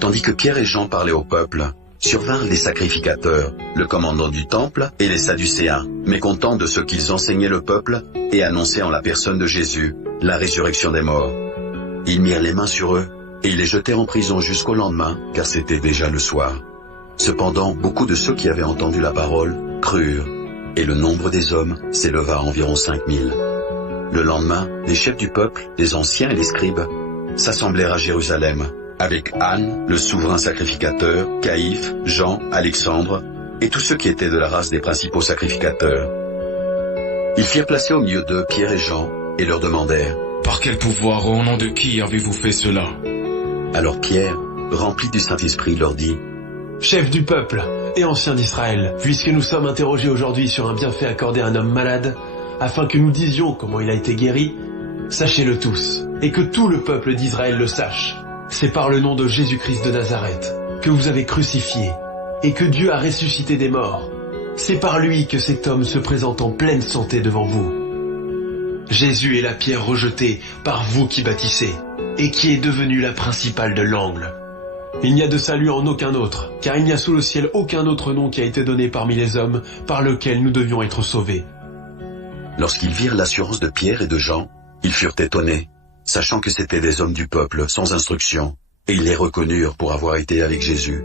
Tandis que Pierre et Jean parlaient au peuple, survinrent les sacrificateurs, le commandant du temple et les Sadducéens, mécontents de ce qu'ils enseignaient le peuple et annonçaient en la personne de Jésus la résurrection des morts. Ils mirent les mains sur eux et ils les jetèrent en prison jusqu'au lendemain, car c'était déjà le soir. Cependant, beaucoup de ceux qui avaient entendu la parole crurent, et le nombre des hommes s'éleva à environ 5000. Le lendemain, les chefs du peuple, les anciens et les scribes, s'assemblèrent à Jérusalem, avec Anne, le souverain sacrificateur, Caïphe, Jean, Alexandre, et tous ceux qui étaient de la race des principaux sacrificateurs. Ils firent placer au milieu d'eux Pierre et Jean, et leur demandèrent: Par quel pouvoir, au nom de qui avez-vous fait cela? Alors Pierre, rempli du Saint-Esprit, leur dit: Chef du peuple et ancien d'Israël, puisque nous sommes interrogés aujourd'hui sur un bienfait accordé à un homme malade, afin que nous disions comment il a été guéri, sachez-le tous, et que tout le peuple d'Israël le sache. C'est par le nom de Jésus-Christ de Nazareth que vous avez crucifié, et que Dieu a ressuscité des morts. C'est par lui que cet homme se présente en pleine santé devant vous. Jésus est la pierre rejetée par vous qui bâtissez, et qui est devenue la principale de l'angle. Il n'y a de salut en aucun autre, car il n'y a sous le ciel aucun autre nom qui a été donné parmi les hommes par lequel nous devions être sauvés. Lorsqu'ils virent l'assurance de Pierre et de Jean, ils furent étonnés, sachant que c'étaient des hommes du peuple sans instruction, et ils les reconnurent pour avoir été avec Jésus.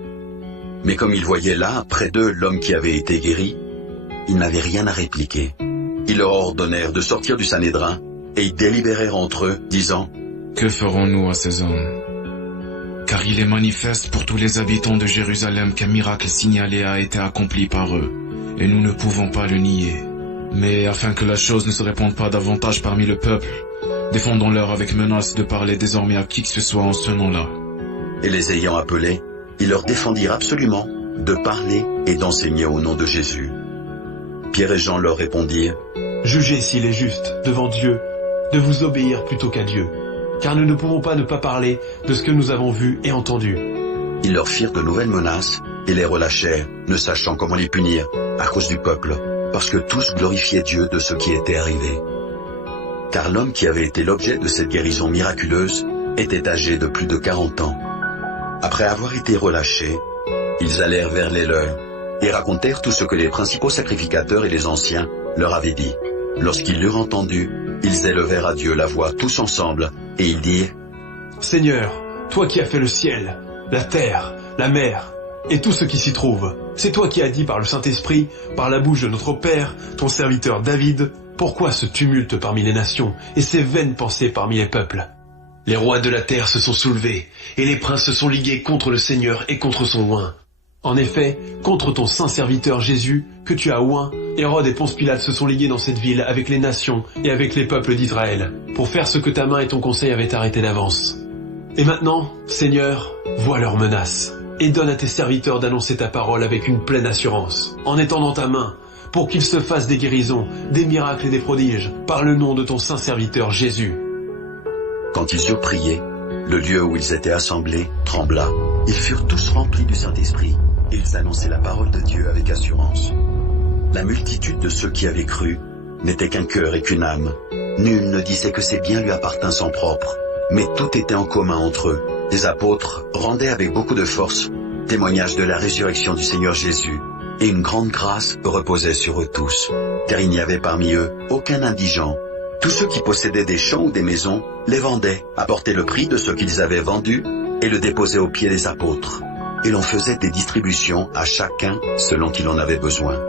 Mais comme ils voyaient là, près d'eux, l'homme qui avait été guéri, ils n'avaient rien à répliquer. Ils leur ordonnèrent de sortir du Sanhédrin, et ils délibérèrent entre eux, disant: Que ferons-nous à ces hommes? Car il est manifeste pour tous les habitants de Jérusalem qu'un miracle signalé a été accompli par eux, et nous ne pouvons pas le nier. Mais afin que la chose ne se répande pas davantage parmi le peuple, défendons-leur avec menace de parler désormais à qui que ce soit en ce nom-là. Et les ayant appelés, ils leur défendirent absolument de parler et d'enseigner au nom de Jésus. Pierre et Jean leur répondirent: Jugez s'il est juste, devant Dieu, de vous obéir plutôt qu'à Dieu, car nous ne pouvons pas ne pas parler de ce que nous avons vu et entendu. Ils leur firent de nouvelles menaces et les relâchèrent, ne sachant comment les punir, à cause du peuple, parce que tous glorifiaient Dieu de ce qui était arrivé. Car l'homme qui avait été l'objet de cette guérison miraculeuse était âgé de plus de 40 ans. Après avoir été relâchés, ils allèrent vers les leurs et racontèrent tout ce que les principaux sacrificateurs et les anciens leur avaient dit. Lorsqu'ils l'eurent entendu, ils élevèrent à Dieu la voix tous ensemble, et ils dirent: Seigneur, toi qui as fait le ciel, la terre, la mer, et tout ce qui s'y trouve, c'est toi qui as dit par le Saint-Esprit, par la bouche de notre Père, ton serviteur David, pourquoi ce tumulte parmi les nations, et ces vaines pensées parmi les peuples? Les rois de la terre se sont soulevés, et les princes se sont ligués contre le Seigneur et contre son oint. En effet, contre ton saint serviteur Jésus, que tu as oint, Hérode et Ponce Pilate se sont ligués dans cette ville avec les nations et avec les peuples d'Israël, pour faire ce que ta main et ton conseil avaient arrêté d'avance. Et maintenant, Seigneur, vois leurs menaces, et donne à tes serviteurs d'annoncer ta parole avec une pleine assurance, en étendant ta main, pour qu'ils se fassent des guérisons, des miracles et des prodiges, par le nom de ton saint serviteur Jésus. Quand ils eurent prié, le lieu où ils étaient assemblés trembla. Ils furent tous remplis du Saint-Esprit, et ils annonçaient la parole de Dieu avec assurance. La multitude de ceux qui avaient cru n'était qu'un cœur et qu'une âme. Nul ne disait que ses biens lui appartinssent en propre, mais tout était en commun entre eux. Les apôtres rendaient avec beaucoup de force témoignage de la résurrection du Seigneur Jésus, et une grande grâce reposait sur eux tous, car il n'y avait parmi eux aucun indigent. Tous ceux qui possédaient des champs ou des maisons les vendaient, apportaient le prix de ce qu'ils avaient vendu et le déposaient aux pieds des apôtres. Et l'on faisait des distributions à chacun selon qu'il en avait besoin.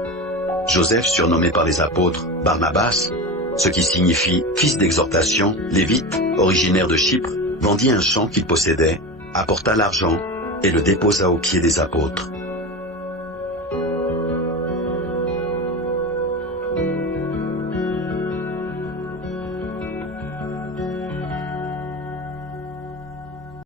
Joseph, surnommé par les apôtres Barnabas, ce qui signifie fils d'exhortation, lévite, originaire de Chypre, vendit un champ qu'il possédait, apporta l'argent et le déposa aux pieds des apôtres.